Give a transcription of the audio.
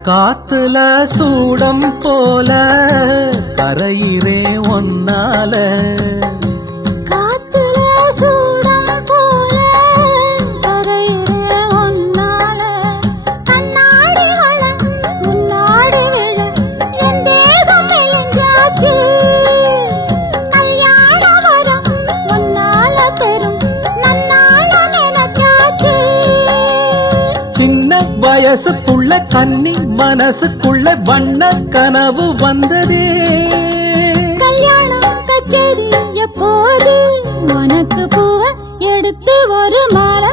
காத்துல சூடம் போல கரையிறே ஒன்னால காத்துல சூடம் போல கரையிறே ஒன்னால கண்ணாடி வள முன்னாடி விழ என் தேகம் மெலிஞ்சாச்சு கல்யாண வரம் முன்னால பெரும் நன்னால நினைச்சாச்சு சின்ன வயசுக்குள்ள கன்னி மனசுக்குள்ள வண்ண கனவு வந்ததே கல்யாணம் கச்சேரி எப்போது உனக்கு பூவ எடுத்து ஒரு மாலை